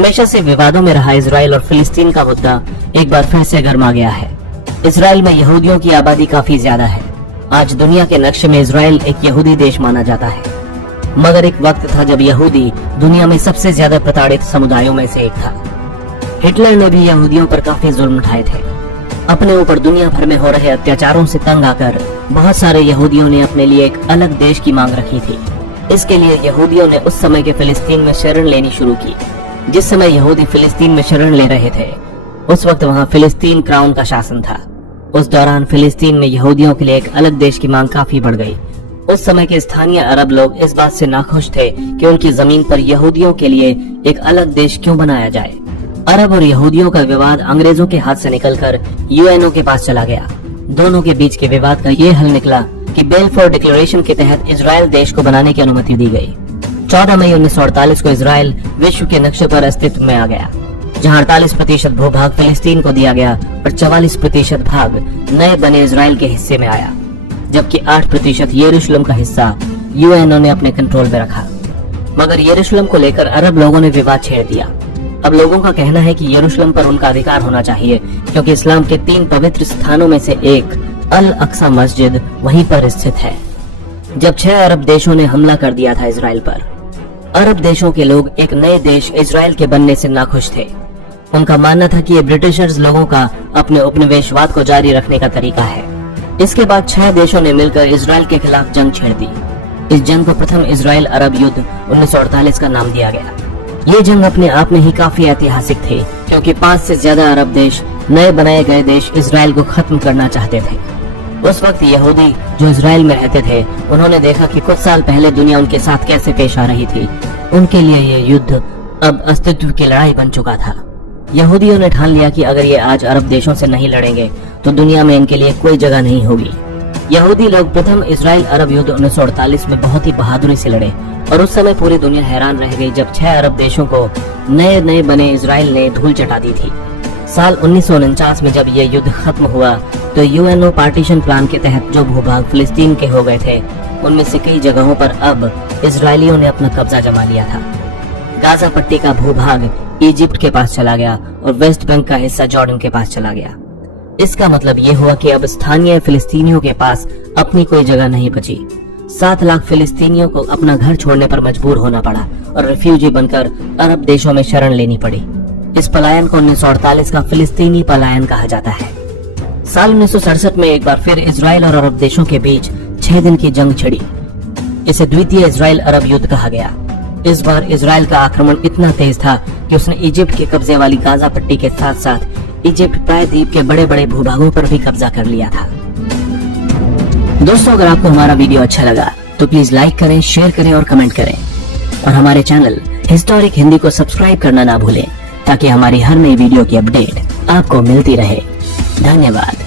हमेशा से विवादों में रहा इजराइल और फिलिस्तीन का मुद्दा एक बार फिर से गर्मा गया है। इजराइल में यहूदियों की आबादी काफी ज्यादा है। आज दुनिया के नक्शे में इजराइल एक यहूदी देश माना जाता है, मगर एक वक्त था जब यहूदी दुनिया में सबसे ज्यादा प्रताड़ित समुदायों में से एक था। हिटलर ने भी यहूदियों पर काफी जुल्म उठाए थे। अपने ऊपर दुनिया भर में हो रहे अत्याचारों से तंग आकर बहुत सारे यहूदियों ने अपने लिए एक अलग देश की मांग रखी थी। इसके लिए यहूदियों ने उस समय के फिलिस्तीन में शरण लेनी शुरू की। जिस समय यहूदी फिलिस्तीन में शरण ले रहे थे, उस वक्त वहाँ फिलिस्तीन क्राउन का शासन था। उस दौरान फिलिस्तीन में यहूदियों के लिए एक अलग देश की मांग काफी बढ़ गई। उस समय के स्थानीय अरब लोग इस बात से नाखुश थे कि उनकी जमीन पर यहूदियों के लिए एक अलग देश क्यों बनाया जाए। अरब और यहूदियों का विवाद अंग्रेजों के हाथ से निकलकर यूएनओ के पास चला गया। दोनों के बीच के विवाद का ये हल निकला कि बेलफोर डिक्लेरेशन के तहत इजराइल देश को बनाने की अनुमति दी गई। 14 मई 1948 को इजराइल विश्व के नक्शे पर अस्तित्व में आ गया, जहां 48% भूभाग फिलिस्तीन को दिया गया और 44% भाग नए बने इजराइल के हिस्से में आया, जबकि 8% यरूशलेम का हिस्सा यूएनओ ने अपने कंट्रोल में रखा। मगर यरूशलेम को लेकर अरब लोगों ने विवाद छेड़ दिया। अब लोगों का कहना है कि यरूशलेम पर उनका अधिकार होना चाहिए, क्योंकि इस्लाम के 3 पवित्र स्थानों में से एक अल अक्सा मस्जिद वहीं पर स्थित है। जब 6 अरब देशों ने हमला कर दिया था इजराइल पर, अरब देशों के लोग एक नए देश इजराइल के बनने से नाखुश थे। उनका मानना था कि ये ब्रिटिशर्स लोगों का अपने उपनिवेशवाद को जारी रखने का तरीका है। इसके बाद 6 देशों ने मिलकर इजराइल के खिलाफ जंग छेड़ दी। इस जंग को प्रथम इजराइल अरब युद्ध 1948 का नाम दिया गया। ये जंग अपने आप में ही काफी ऐतिहासिक थी, क्योंकि 5 से ज्यादा अरब देश नए बनाए गए देश इजराइल को खत्म करना चाहते थे। उस वक्त यहूदी जो इजराइल में रहते थे, उन्होंने देखा कि कुछ साल पहले दुनिया उनके साथ कैसे पेश आ रही थी। उनके लिए ये युद्ध अब अस्तित्व की लड़ाई बन चुका था। यहूदियों ने ठान लिया कि अगर ये आज अरब देशों से नहीं लड़ेंगे तो दुनिया में इनके लिए कोई जगह नहीं होगी। यहूदी लोग प्रथम इजराइल अरब युद्ध 1948 में बहुत ही बहादुरी से लड़े, और उस समय पूरी दुनिया हैरान रह गई जब 6 अरब देशों को नए नए बने इजराइल ने धूल चटा दी थी। साल 1949 में जब ये युद्ध खत्म हुआ तो यूएनओ पार्टीशन प्लान के तहत जो भूभाग फिलिस्तीन के हो गए थे, उनमें से कई जगहों पर अब इजरायलियों ने अपना कब्जा जमा लिया था। गाजा पट्टी का भूभाग इजिप्ट के पास चला गया और वेस्ट बैंक का हिस्सा जॉर्डन के पास चला गया। इसका मतलब ये हुआ कि अब स्थानीय फिलिस्तीनियों के पास अपनी कोई जगह नहीं बची। 7 लाख फिलिस्तीनियों को अपना घर छोड़ने पर मजबूर होना पड़ा और रिफ्यूजी बनकर अरब देशों में शरण लेनी पड़ी। इस पलायन को 1948 का फिलिस्तीनी पलायन कहा जाता है। साल 1967 में एक बार फिर इजराइल और अरब देशों के बीच 6 दिन की जंग छिड़ी। इसे द्वितीय इजराइल अरब युद्ध कहा गया। इस बार इजराइल का आक्रमण इतना तेज था कि उसने इजिप्ट के कब्जे वाली गाजा पट्टी के साथ साथ इजिप्ट प्रायद्वीप के बड़े बड़े भूभागों पर भी कब्जा कर लिया था। दोस्तों, अगर आपको हमारा वीडियो अच्छा लगा तो प्लीज लाइक करें, शेयर करें और कमेंट करें, और हमारे चैनल हिस्टोरिक हिंदी को सब्सक्राइब करना ना भूलें, ताकि हमारी हर नई वीडियो की अपडेट आपको मिलती रहे। धन्यवाद।